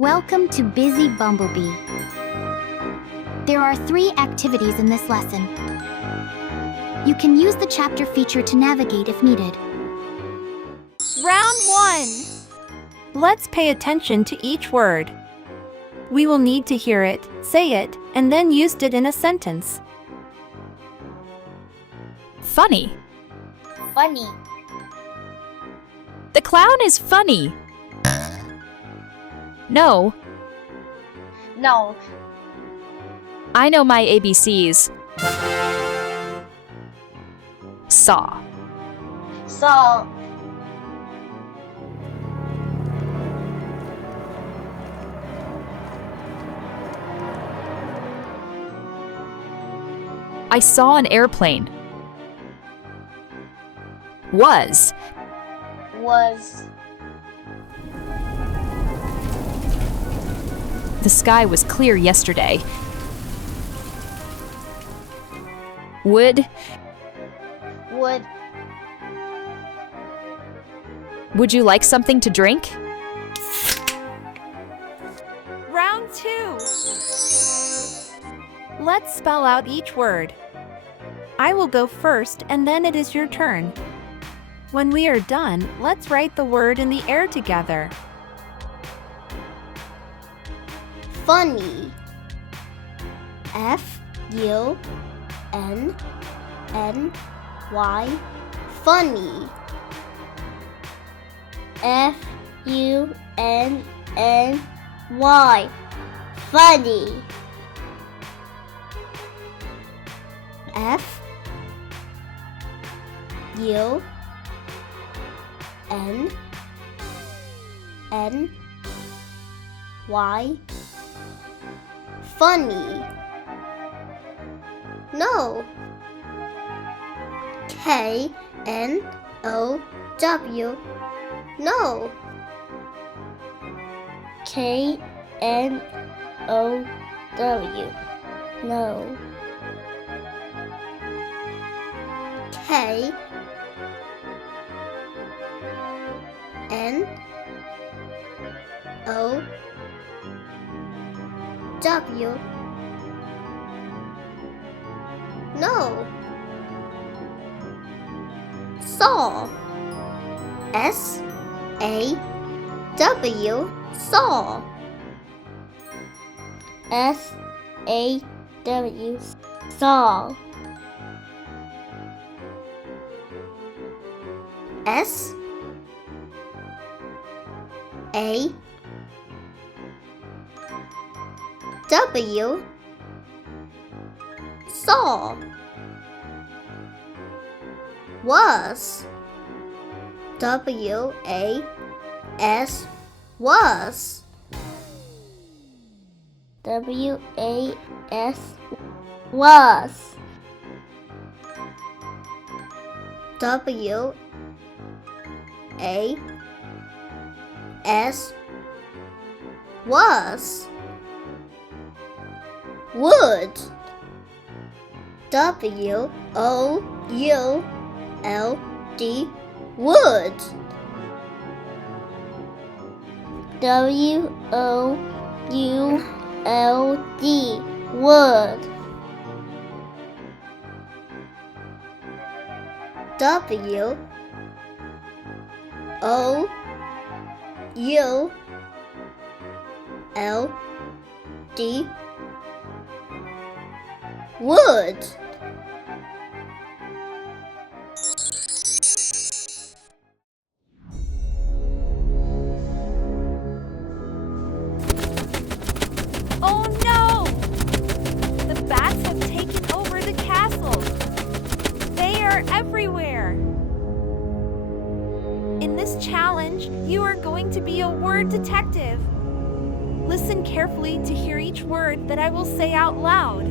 Welcome to BZBumbleBee. There are 3 activities in this lesson. You can use the chapter feature to navigate if needed. Round 1. Let's pay attention to each word. We will need to hear it, say it, and then use it in a sentence. Funny. Funny. The clown is funny. No, No. I know my ABCs. Saw. Saw. I saw an airplane. Was. Was. The sky was clear yesterday. Would. Would. Would you like something to drink? Round 2. Let's spell out each word. I will go first and then it is your turn. When we are done, let's write the word in the air together. Funny. F-U-N-N-Y. Funny. F-U-N-N-Y. Funny. F U N N Y. Funny. No. K-N-O-W. No. K-N-O-W. No. K N O W. No. Saw. S A W. Saw. S A W. Saw. S A W. Saw. Was. W A S. Was. W A S. Was. W A S. Was. Would. W O U L D. Would. W O U L D. Would. W O U L D. Would. Oh no! The bats have taken over the castle. They are everywhere. In this challenge, you are going to be a word detective. Listen carefully to hear each word that I will say out loud.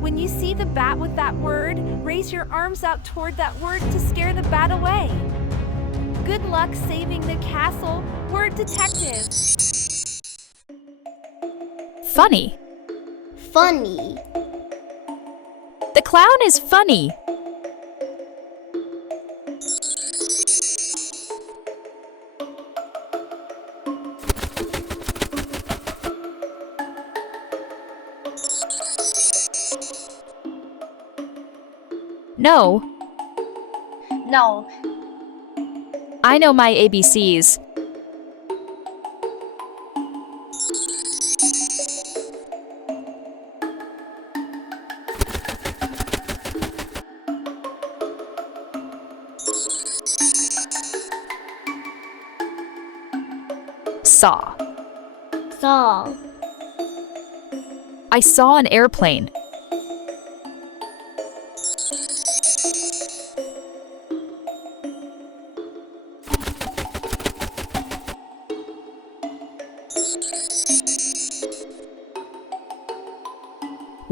When you see the bat with that word, raise your arms out toward that word to scare the bat away. Good luck saving the castle, word detective. Funny. Funny. The clown is funny. No, No. I know my ABCs. Saw. Saw. I saw an airplane.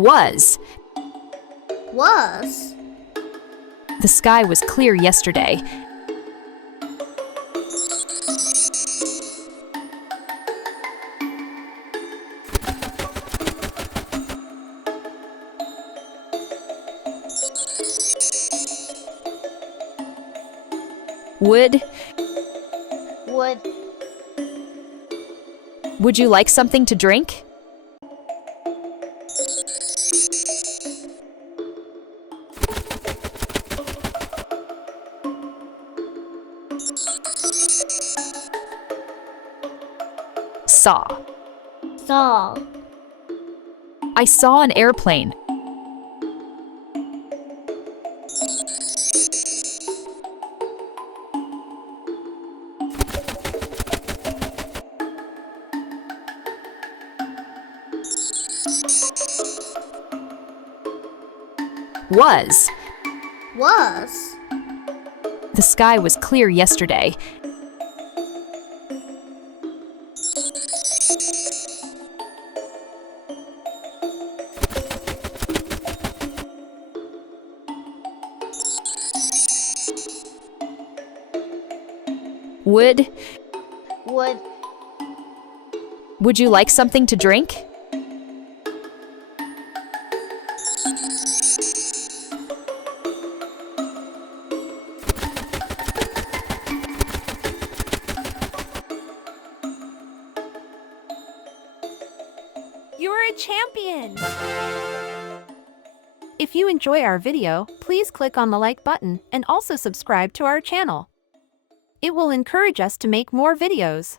Was. Was. The sky was clear yesterday. Would. Would. Would you like something to drink? Saw. Saw. I saw an airplane. Was. Was. The sky was clear yesterday. Would. Would. Would you like something to drink? You're a champion! If you enjoy our video, please click on the like button and also subscribe to our channel. It will encourage us to make more videos.